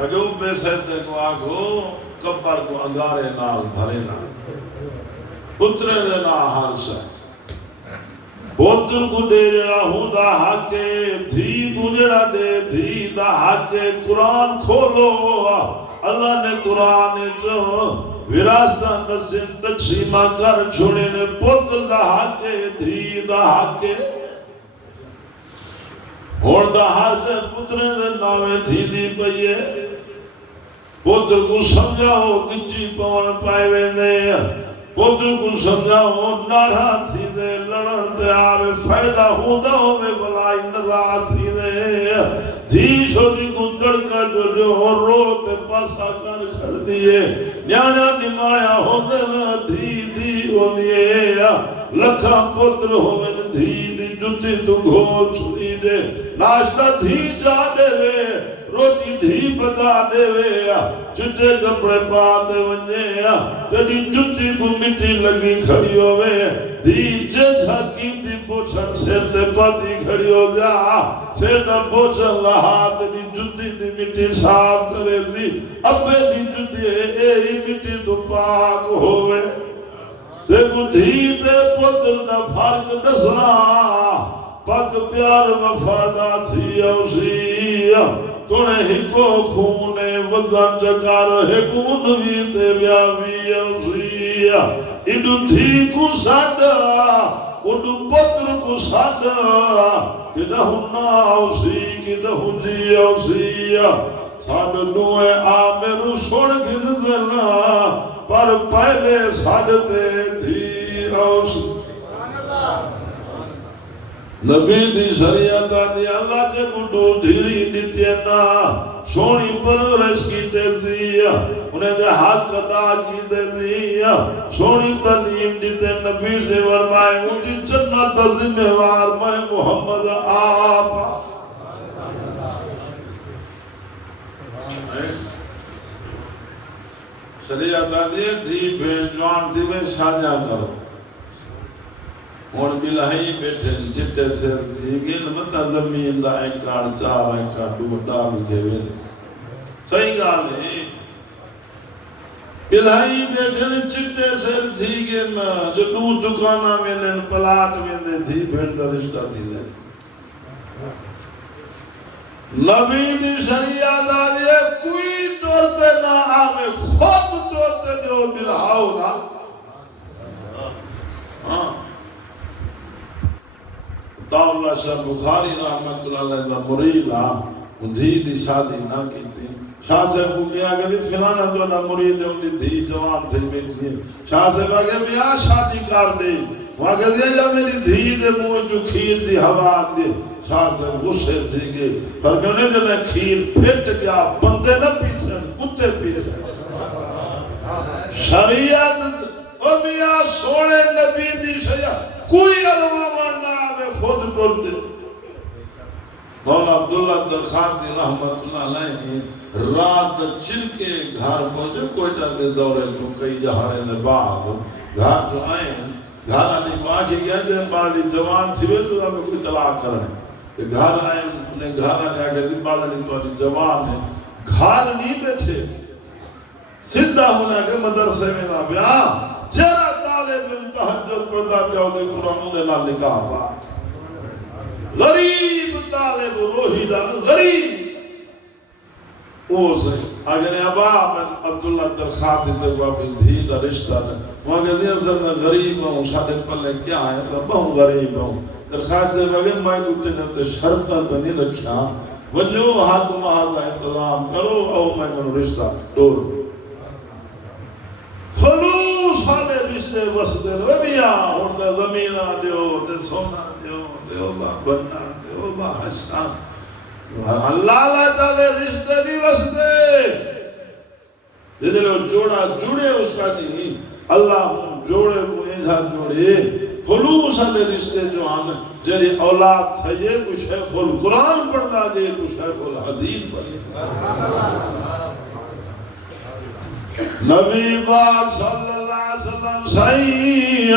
جو پیسے تے کو آگو کبر کو انگارے نال بھرے نال پترے دے نا ہر شے پتر کو دے جڑا ہوندا حق دھی کو جڑا دے دھی دا حق قرآن کھولو اللہ نے قرآن جو وراثتاں نسل تقسیمہ کر چھوڑے نے پتر دا حق دھی دا حق ہون دا ہر شے پترے دے ناوے تھی دی پئیے پتر کو سمجھاؤ کچی پون پائے ویندے پتر کو سمجھاؤ نارا تھی دے لڑن دے آوے فائدہ ہوندہ ہوئے بلائی نرا تھی دے دھی شوری کو تڑکا جو روتے پاسا کر کھڑ دیئے نیانا نمایا ہوندے دھی دھی ہوندیے لکھا پتر ہوئے دھی دی جتی تو گھو چھوڑی دے ناشتہ دھی جا دے وے روٹی دھی بتا دے وے چٹے کپڑے پا دے ونجے تیری جتی کو مٹی لگی کھڑی ہوئے دھی جھا کیمتی پوچھن سیر تے پاتی کھڑی ہو جا سیر تے پوچھن لہا تیری جتی دی مٹی صاف کرے دی ابے دی جتی اے مٹی تو پاک ہوئے تے کو دھی تے پتر دا فرق نسلا پاک پیار وفادہ تھی اوسی تونے ہکو خونے وزن جکار ہکو انوی تے بیاوی اوسی ایڈو دھی کو ساڈا اڈو پتر کو ساڈا کہ نہو نا اوسی کہ نہو جی اوسی ساڈ نوے آمیرو سوڑ گھنزنا پر پہلے ساڈتے دھی اوسی نبی دی شریعت آدھی اللہ جے کڈو دھیری نیتینا سونی پرورش کی تیزی انہیں دے حق ادا کی تیزی سونی تعلیم دیتے نبی سے ورمائے مجھے جنت ذمہ وار میں محمد آپ شریعت آدھی دھی بھیڑ جوان تھی میں شاجہ کرو اور بلہی بیٹھے چٹے سے تھی گئے مطا زمین دا ایکار چار ایکار دو ڈال کے وے صحیح گال ہے بلہی بیٹھے چٹے سے تھی گئے جو دو دکانا میں دے پلاٹ میں دے تھی بھیڑ دا رشتہ تھی دے نبی دی شریعت آدھے کوئی ڈورتے نہ آمے خود ڈورتے جو بلہاؤ نا ہاں داؤلہ شاہ بخاری رحمت اللہ علیہ دا مرید دھی دی شادی نہ کی تھی شاہ سے کو کیا کہ فلانا جو نہ مرید ہے انہی دھی جوان تھی بیٹھی شاہ سے کہا بیا شادی کر دی وہاں کہا یا میری دھی دے منہ جو کھیر دی ہوا دی شاہ سے غصے تھی گئے پر کہنے جو میں کھیر پھٹ گیا بندے نہ پیسن کتے پیسن شریعت او میاں سوڑے نبی دی شریعت کوئی علماء نہ آوے خود ڈرتے مولا عبداللہ درخواتی رحمت اللہ علیہ رات چل کے گھر پہنچے کوئٹہ کے دورے تو کئی جہانے نے بعد گھر جو آئے گھر آنے کو آگے گیا جائے بارڈی جوان تھی ہوئے تو ہمیں کوئی طلاق کرنے گھر آئے انہیں گھر آنے آگے دی بارڈی تو آنی جوان ہے گھر نہیں بیٹھے سدھا ہونا کہ مدرسے میں نہ بیا جرا طالب تہجد پڑھتا جاؤ کہ قرآن نے نہ نکاح پا غریب طالب روحی دا غریب او سے اگر ابا میں عبداللہ درخواست دیتے کو اپنی دھی دا رشتہ ہے وہاں کہ دیا سر میں غریب ہوں ساڑھے پلے کیا ہے بہت غریب ہوں درخواست سے بغیر میں کتے نے شرطہ تو نہیں رکھا وجو ہاتھ مہار کا انتظام کرو او میں کنو رشتہ ٹور خلوص والے رشتے وستے ربیا ہوتا زمینہ دیو دے سونا دیو دیو با بننا دیو با حسان اللہ اللہ تعالی رشتے نہیں وستے جدے لوگ جوڑا جوڑے اس کا دی اللہ جوڑے کو ایجا جوڑے خلوص والے رشتے جو ہم جیری اولاد تھئیے کو شیخ القرآن پڑھنا جے کو شیخ الحدیث پڑھنا نبی پاک صلی اللہ علیہ وسلم صحیح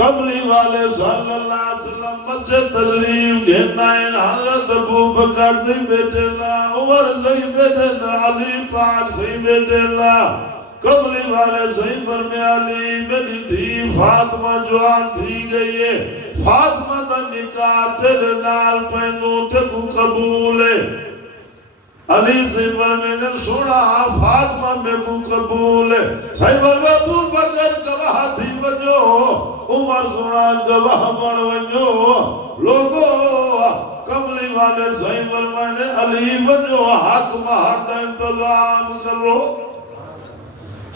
کملی والے صلی اللہ علیہ وسلم مسجد تشریف گھنائیں حضرت ابو بکر سے بیٹے اللہ عمر سے بیٹے اللہ علی پاک سے بیٹے اللہ کملی والے صحیح فرمے علی میری تھی فاطمہ جوان تھی گئی ہے فاطمہ دا نکاح تیرے نال پہنوں تے کو قبول ہے علی سے فرمے دل سوڑا فاطمہ میں کو قبول ہے صحیح فرمے ابو بکر گواہ تھی وجو عمر سوڑا گواہ بڑھ وجو لوگو کملی والے صحیح فرمے علی وجو حق مہر دا انتظام کرو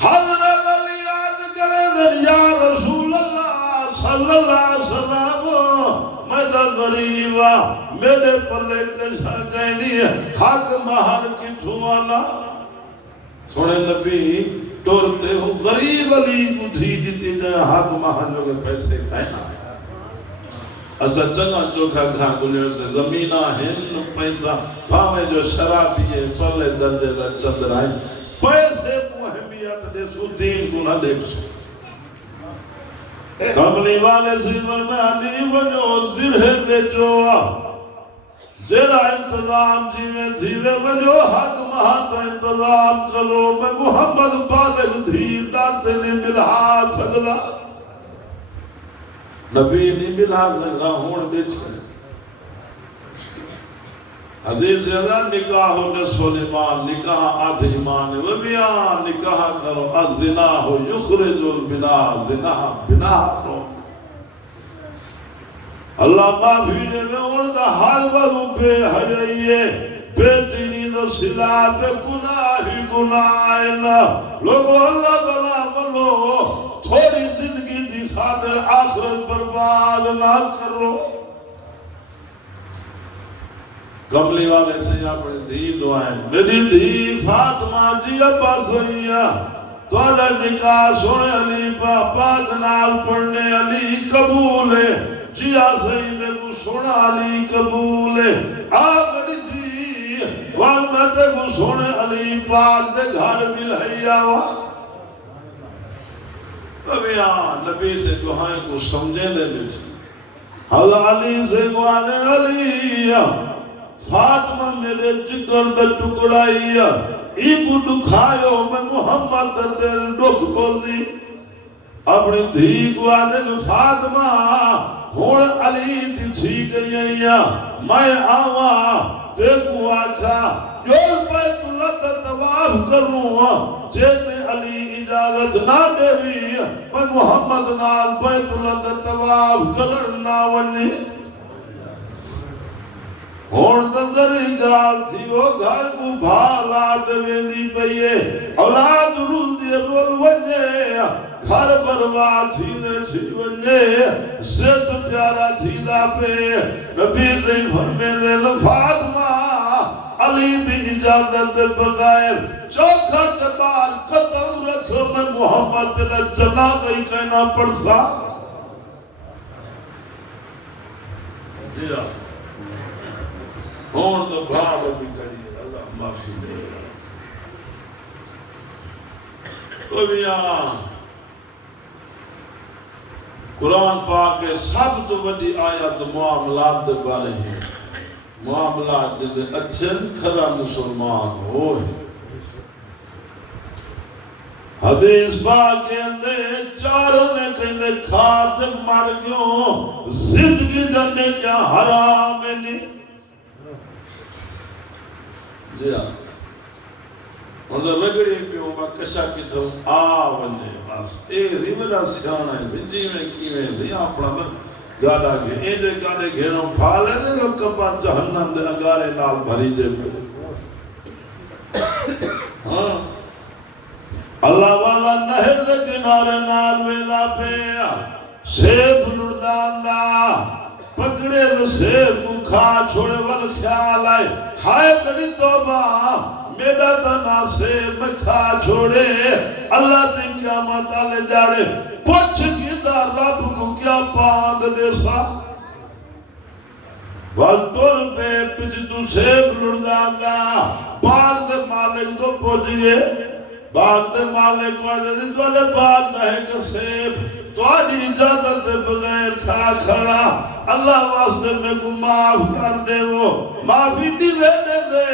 حضرت علی یاد کرے دن یا رسول اللہ صلی اللہ علیہ وسلم میں دا غریبا میرے پلے کشا کہنی ہے حق مہر کی تھوانا سوڑے نبی ٹورتے ہو غریب علی کو دھی دیتی جائے حق مہر جو کے پیسے کھائنا اسا چنگا چوکھا گھا گلے سے زمینہ ہن پیسہ بھاوے جو شرابی ہے پلے درجے دا چندر آئے پیسے مہمیت دے سو دین کو نہ دیکھ سو کملی والے سلور میں علی وجو زرہ بیچو جیرا انتظام جیوے زیوے وجو حق مہات انتظام کرو میں محمد بالغ تھی دارتے نے ملہا سگلا نبی نے ملہا سگلا ہون بیچے حدیث ازان نکاح نصف الایمان نکاح آدھ ایمان و بیان نکاح کرو الزنا ہو یخرج البنا زنا بنا کرو اللہ معافی میں اولدا حال بابو بے حیائیے بے تینی دو سلا بے گناہی گناہینا لوگو اللہ تعالیٰ ملو تھوڑی زندگی دی خاطر آخرت برباد نہ کرو کملی والے سے اپنے دھی دعائیں میری دھی فاطمہ جی ابا سیاں توڑا نکاح سونے علی پاک نال پڑھنے علی قبول ہے جیا صحیح میں کو سونا علی قبول ہے آگڑی تھی والمت کو سونے علی پاک دے گھر ملہی آوا ابھی نبی سے دعائیں کو سمجھے دے بیٹھی حضرت علی سے دعائیں علی فاطمہ میرے جگر دا ٹکڑائیا ایکو دکھائیو میں محمد دا دل ڈک کو دی اپنی دھی کو آدھے فاطمہ ہون علی دی تھی گئی میں آوا دیکھو آکھا جول بیت اللہ دا تواف کروں جیتے علی اجازت نہ دے بھی میں محمد نال بیت اللہ دا تواف کرنا ونی ہون تذری گال تھی وہ گھر کو بھالا دویندی پئیے اولاد رول دی رول ونجے گھر برباد تھی دے تھی ونجے زد پیارا تھی دا پہ نبی سے فرمے دے فاطمہ علی دی اجازت دے بغیر چوکھر دبار قدم رکھو میں محمد نے جناب ہی کہنا پڑسا ہون تو بھاو بھی کریے اللہ معافی دے تو بیاں قرآن پاک کے سب تو بڑی آیت معاملات دے بارے ہیں معاملات دے اچھے کھڑا مسلمان ہوئے حدیث پاک کے اندر چاروں نے کہنے کھات مر گیوں زندگی درنے کیا حرام ہے نہیں لیا انہوں لگڑی پیوں میں کشا کی تھا آونے بس ایزی مجھا سیانا ہے بجی میں کیویں لیا اپنا در گاڑا گھے ایجے گاڑے گھیروں پھالے دے گا کبا جہنم دے انگارے نال بھری دے پہ اللہ والا نہر دے کنارے نال میلا پہ سیب لڑدان دا پکڑے دے سیب کو کھا چھوڑے وال خیال آئے ہائے بڑی توبہ میرا تنا سیب کھا چھوڑے اللہ سے قیامت آلے جارے پچھ کی دا رب کو کیا پاند دے سا والتور پہ پچھ تو سیب لڑدان دا باغ دے مالک تو پوچھئے باغ دے مالک کو آجے تو لے باغ دے کہ سیب تو آجی اجازت دے کھڑا اللہ واسطے میں کو معاف کر دے وہ معافی نہیں دے دے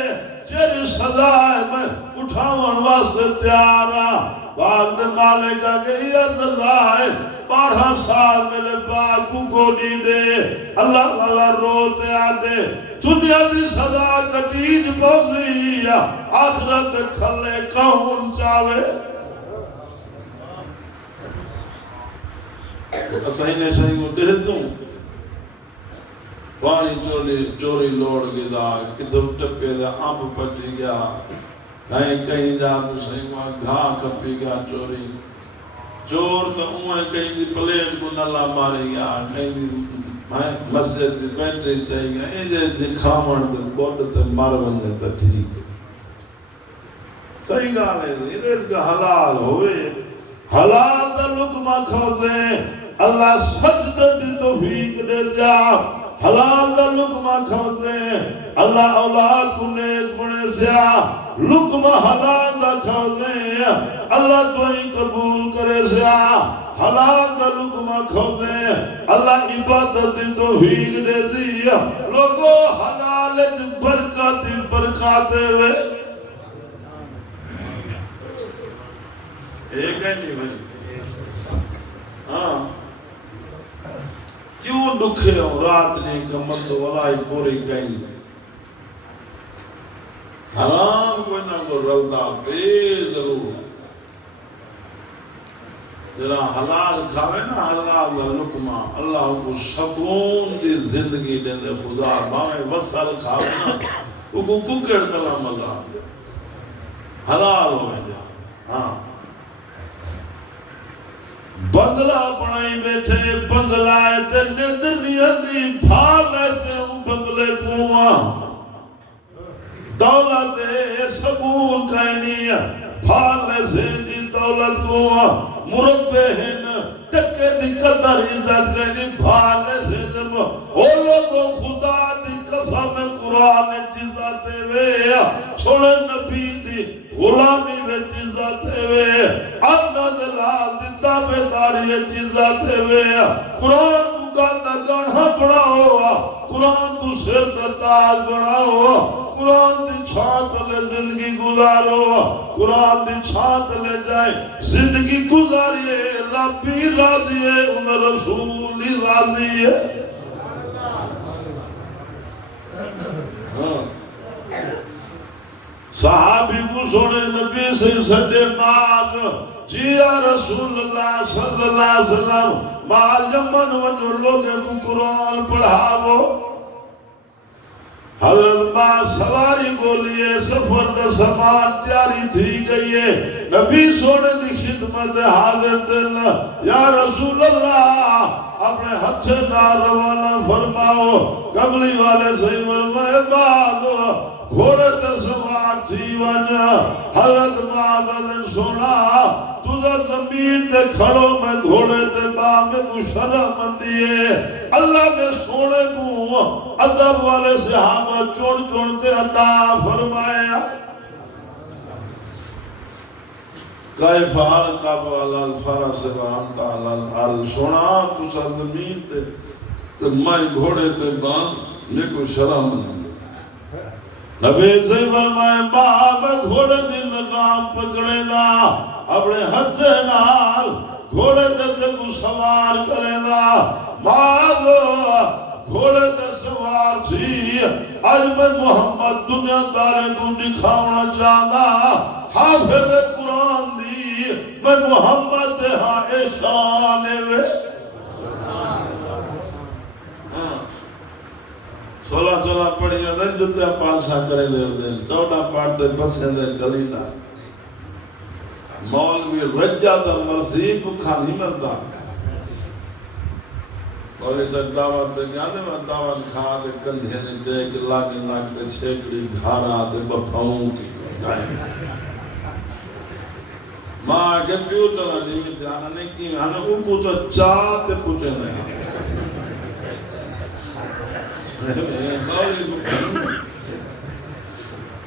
جیری سزا ہے میں اٹھاون واسطے تیار ہاں بعد مالک آگے یہ سزا ہے 12 سال میرے باپ کو نہیں دے اللہ والا روتے آدھے دنیا دی سزا کٹیج بوزی آخرت کھلے کون چاہے اسائنے صحیح کو دے دوں پانی چوری لوڑ گیا کتھر ٹپے دے آب پٹی گیا کہیں جا تو صحیح کو گھا کپی گیا چوری چور تو اوہ کہیں دی پلیٹ کو نلا ماری گیا کہیں دی مسجد دی بیٹری چاہی گیا ایجے دکھاون دے بوٹ تے مار بندے تا ٹھیک ہے صحیح گا لے دے اس کا حلال ہوئے حلال دا لقمہ کھوزے اللہ سجدہ دی توفیق دے جا حلال دا لقمہ کھوزے اللہ اولاد کو نیک بنے سیا لقمہ حلال دا کھوزے اللہ توئی قبول کرے سیا حلال دا لقمہ کھوزے اللہ عبادت دی توفیق دے دیا لوگو حلال برکاتے ہوئے ایک ہے نہیں بھائی ہاں کیوں دکھے ہوں رات نہیں کمت تو ولائی پوری کہیں حرام کوئی نہ کو رلدہ بے ضرور جرا حلال کھاوے نا حلال دا لقمہ اللہ کو سکون دی زندگی دے دے خدا باویں وصل کھاوے نا وہ کو بکڑ تلا مزہ دے حلال ہوئے جا ہاں بنگلہ بنائی بیٹھے بنگلہ تے نیندر نہیں آندی بھال ایسے ہوں بنگلے پوہاں دولت سبول کہنی بھال ایسے جی دولت پوہاں مربے ہیں ٹکے دی قدر عزت کہنی بھال ایسے جب او لوگوں خدا دی قسم قرآن چیزاتے وے سوڑے نبی دی غلامی میں چیزاتے وے آنا دلال دی تابداری چیزاتے وے قرآن کو گانا گانا بڑھاؤ قرآن کو سر تاج بڑھاؤ قرآن دی چھانت لے زندگی گزارو قرآن دی چھانت لے جائے زندگی گزاریے رب بھی راضی ہے ان رسول ہی راضی ہے صحابی کو سوڑے نبی سے سڈے ماغ جی یا رسول اللہ صلی اللہ علیہ وسلم مال جمن ونو لوگے کو قرآن پڑھاو حضرت ماں سواری بولیے سفر دا سامان تیاری تھی گئی ہے نبی سوڑے دی خدمت حاضر دل یا رسول اللہ اپنے ہتھ سے نار روانہ فرماؤ قبلی والے صحیح فرمائے بعد گھوڑے تے سوار تھی ونیا حضرت معاذ سونا تجھا زمین تے کھڑو میں گھوڑے تے باہ میں کو شرم دیئے اللہ کے سونے کو ادب والے صحابہ چوڑتے عطا فرمایا کیف ارکب علی الفرس وانت علی الارض سونا تجھا زمین تے میں گھوڑے تے باہ میں کو شرم دیئے نبی سے فرمائے باپ گھوڑے دی لگام پکڑے دا اپنے ہاتھ سے نال گھوڑے تے کو سوار کرے دا بعد گھوڑے تے سوار تھی آج میں محمد دنیا دارے کو دکھاونا چاہتا حافظ قرآن دی میں محمد ہاں شانے وے 16 پڑھی ہوتے ہیں جتے پانسا کرے دے ہوتے ہیں 14 پڑھتے بسیں دے کلینا مولوی رجا دا مرسی بکھا نہیں مردا اور اس دعوت دے گیا دے میں دعوت کھا دے کندھے نے دیکھ لاغی لاغ دے چھیکڑی گھارا دے بپھاؤں کی گائیں ماں کے پیو ترہ نہیں تھے آنا نہیں کی آنا وہ پوچھا چاہتے پوچھے نہیں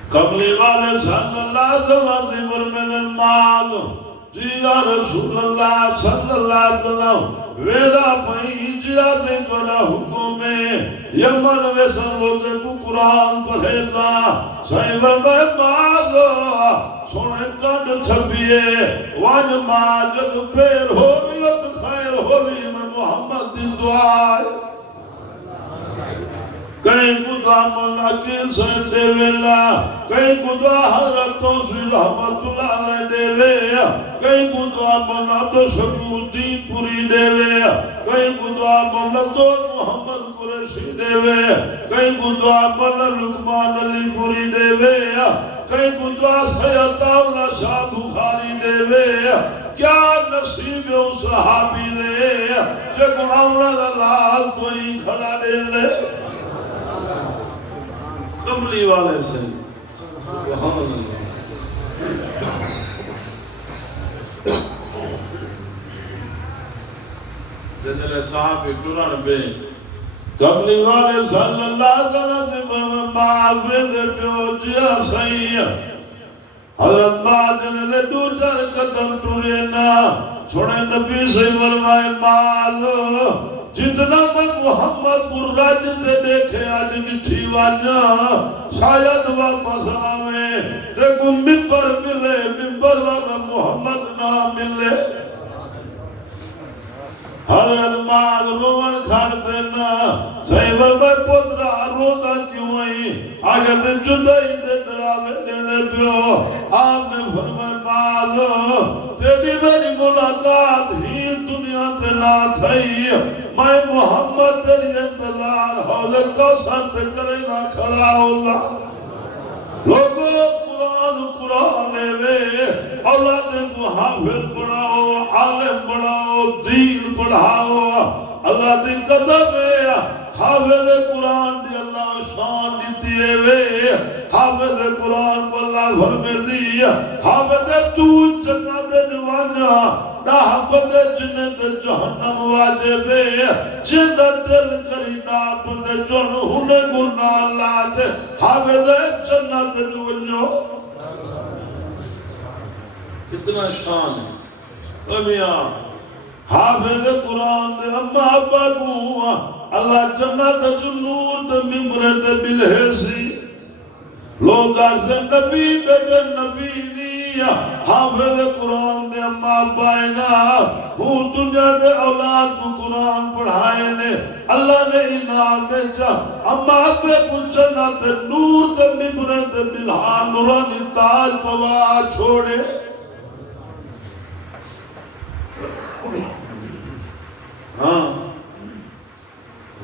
قبلی والے صلی اللہ علیہ وسلم فرمائے المال جی یا رسول اللہ صلی اللہ علیہ وسلم ویدہ پہین جیادے کنا حکم میں یمن ویسن روزے کو قرآن پڑھیزا سائیور میں بازو سونے کانڈ چھپیے واج ماجد پیر ہولی اور خیر ہولی میں محمد دی دعائے کہیں خدا مولا کی سنڈے ویلا کہیں خدا حضرت توسیل رحمت اللہ علیہ دے وے کہیں خدا مولا تو شکوت دین پوری دے وے کہیں خدا مولا تو محمد قریشی دے وے کہیں خدا مولا لقمان علی پوری دے وے کہیں خدا سید اللہ شاہ بخاری دے وے کیا نصیب اس صحابی دے کہ قرآن اللہ کوئی کھڑا دے لے کملی والے سے جیسے صحابی قرآن پہ کملی والے صلی اللہ علیہ وسلم معافی دے پیو جیا سہی حضرت باجن نے دو چار قدم ٹورے نا سوڑے نبی سے فرمائے مال جتنا میں محمد قرآن تے دیکھے آج نٹھی واجا شاید واپس آوے تے کو ممبر ملے ممبر والا محمد نہ ملے حضرت مال روان کھار دینا سیور میں پترا روتا کیوں آئی آگے دن جدائی دے دراوے دینے پیو آپ نے فرمائے مال تیری میری ملاقات ہی دنیا تے نہ تھئی میں محمد تیری انتظار حوض کوثر تے کرے نہ کھڑا اللہ لوگوں قرآن وے اولاد کو حافظ پڑھاؤ عالم پڑھاؤ دین پڑھاؤ اللہ دی قدم ہے حافظ قرآن دی اللہ شان دیتی ہے وے حافظ قرآن کو اللہ فرمے دی حافظ تو جنت جوانا نہ حافظ جنت جہنم واجب ہے جدہ دل کری ناپد جن ہونے گرنا اللہ دے حافظ جنت جوانا کتنا شان ہے میاں حافظ قرآن دے اما ابا کو اللہ جنت جنور دے ممبر دے بلحیسی لوگ آسے نبی بیٹے نبی نہیں حافظ قرآن دے اما ابا ہوں دنیا دے اولاد کو قرآن پڑھائے نے اللہ نے انعام میں جا اما ابا کو جنت نور دے ممبر دے بلحان نورانی تاج پوا چھوڑے ہاں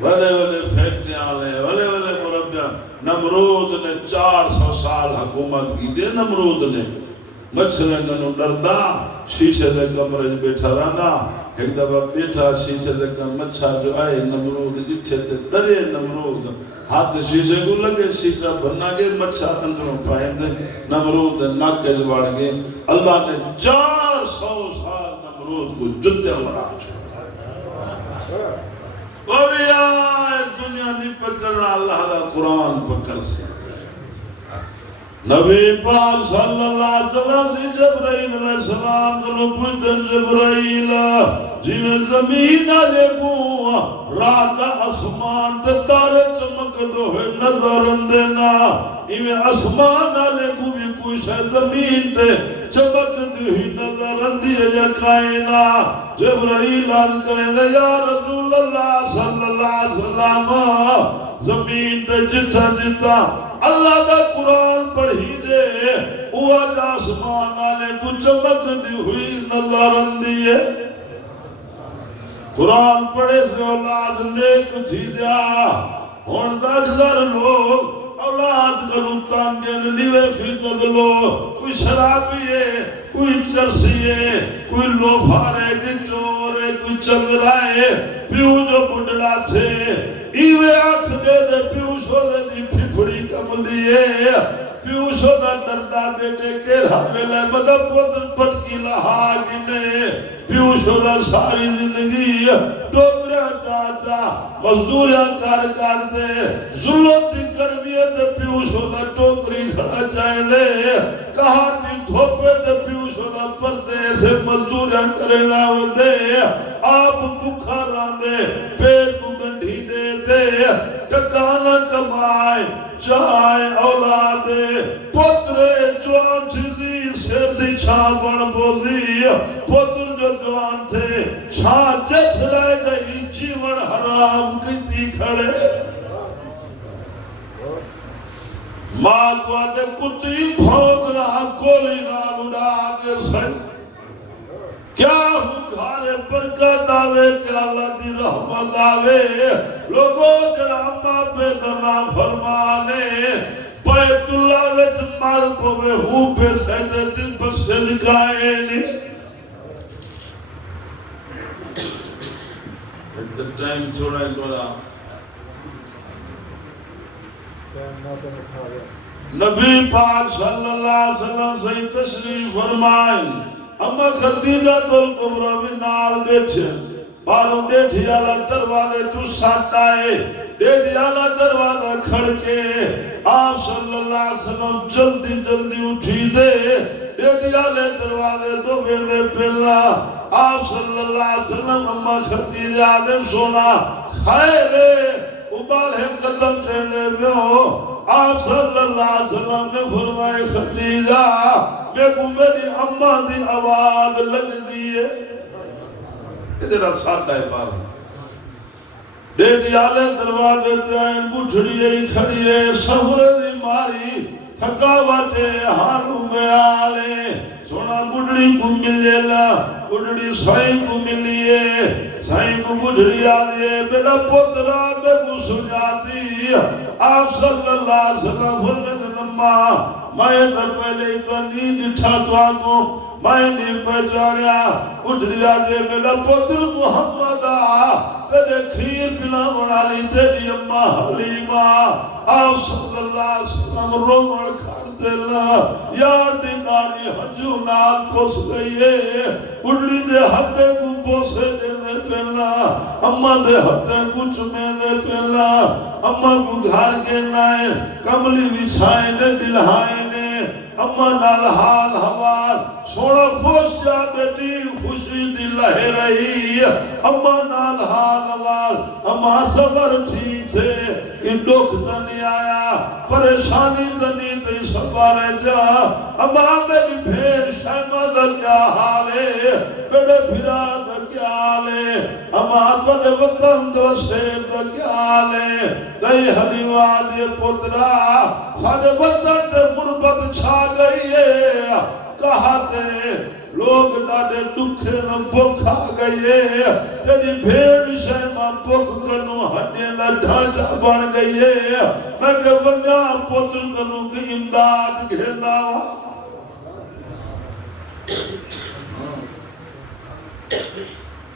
ولی ولی فیکٹری آلے ولی ولی مربیہ نمرود نے 400 سال حکومت کی دے نمرود نے مچھلے ننو ڈردہ شیشے دے کمرے بیٹھا رہنا ایک دفعہ بیٹھا شیشے دے کمرے مچھا جو آئے نمرود جتھے تے درے نمرود ہاتھ شیشے کو لگے شیشہ بننا گے مچھا اندروں پائیں دے نمرود ناکے جباڑ گے اللہ نے 400 سال نمرود کو جتے امراج کوئی آئے دنیا نہیں پکڑنا اللہ دا قرآن پکڑ سے نبی پاک صلی اللہ علیہ وسلم دی جبرائیل علیہ السلام دلو پوچھتن جبرائیل جنہیں زمین آلے کو رات اسمان تے تارے چمک دو ہے نظر اندینا ایویں اسمان آلے کو بھی کچھ ہے زمین تے چمک دو ہی نظر اندی ہے کائنا جبرائیل آن کریں دے یا رسول اللہ صلی اللہ علیہ وسلم زمین تے جتا جتا اللہ دا قرآن پڑھی دے اوہ آسمان آلے کو چمک دی ہوئی نظر اندی ہے قرآن پڑھے سے اولاد نیک تھی دیا ہون دا اکثر لوگ اولاد کرو تانگین لیوے فیضد لوگ کوئی شرابی ہے کوئی چرسی ہے کوئی لوفارے کی چورے کوئی چندرائے پیو جو بڑھڑا چھے ایوے آنکھ دے دے پیو شولے دی پھپڑی کم دیئے پیوشو دا دردہ بیٹے کے حویلے مدد پتر پٹکی لہا گنے پیوشو دا ساری زندگی ٹوکریا چاچا مزدوریاں کار دے ضرورت کرمیت پیوشو دا ٹوکری کھڑا جائے لے کہاں بھی دھوپے دے پیوشو دا پردے سے مزدوریاں کرنا ودے آپ بکھا راندے پیٹ کو گنڈھی دے دے ٹکانا کمائے چاہے اولادے پترے جوان چیزی سیر دی چھان بن بوزی پتر جو جوان تھے چھان جت رہ گئی جیون حرام کتی کھڑے ماں کو آدھے کتی بھوگ رہا گولی نال اڑا کے سن کیا ہوں گھارے برکت آوے کیا اللہ دی رحمت آوے لوگوں جڑا ماں پہ دنا فرمانے بیت اللہ وچ مار پوے ہوں پہ سیدے دن پر سے لکھائے نہیں ٹائم چھوڑا ہے تھوڑا نبی پاک صلی اللہ علیہ وسلم سے تشریف فرمائیں اما خدیجہ الکبریٰ بھی نال بیٹھے باروں بیٹھی آلہ دروازے تو ساتھ آئے بیٹھی آلہ دروازہ کھڑ کے آپ صلی اللہ علیہ وسلم جلدی جلدی اٹھی دے بیٹھی آلہ دروازے تو بیٹھے پہلا آپ صلی اللہ علیہ وسلم اما خدیجہ آدم سونا خیرے ابال ہے قدم دینے میں ہو آپ صلی اللہ علیہ وسلم نے فرمائے خدیجہ میں کو میری اماں دی آواز لگ دیئے ادھرا ساتھ ہے بار بیٹی آلے دروازے جائیں بچھڑیے کھڑیے سفر دی ماری تھکاوٹے ہاروں میں آلے سونا بڑھڑی کو ملے لا بڑھڑی سائیں کو ملیے سائیں کو بڑھڑی آدھئے میرا پترہ میں کو سجاتی آپ صلی اللہ علیہ وسلم فرمت نمہ میں در پہلے اتنی نٹھا تو آگو میں نہیں پہچانیا بڑھڑی آدھئے میرا پتر محمد تیرے کھیر پلا بنا لی تیری اممہ حلیمہ آپ صلی اللہ علیہ وسلم رومڑ کھارتے اللہ یار دی ناری حجو نال پوس گئیے بڑھڑی دے ہتے کو پوسے دینے پہلا اممہ دے ہتے کو چمینے پہلا اممہ کو گھار کے نائے کملی بچھائے نے بلہائے نے اممہ نال حال حوال سوڑا خوش جا بیٹی خوشی دی لہے رہی اممہ نال حال حوال اممہ صبر ٹھیک تھے کہ دکھ تنی آیا پریشانی تنی تی سبارے جا اممہ میری بھیر شہمہ دا کیا حال ہے بیڑے بھرا دا کیا حال ہے اممہ بڑے وطن دا سیر دا کیا حال ہے دائی حلیوہ دی پترہ سارے وطن دے غربت چھا گئی ہے کہاتے لوگ ڈاڑے دکھے نہ بکھا گئے تیری بھیڑ شہمہ بکھ کنو ہڈے نہ ڈھانچہ بن گئے میں کہ ونگا پتر کنو کی امداد گھیرنا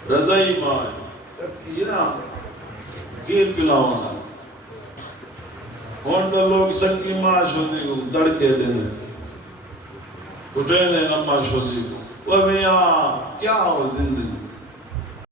رضائی ماں یہ نا گیر پلاؤنا ہون تو لوگ سنگی ماں شوزی کو دڑکے دینے اٹھے دیں نمہ شوزی کو وہ میاں کیا ہو زندگی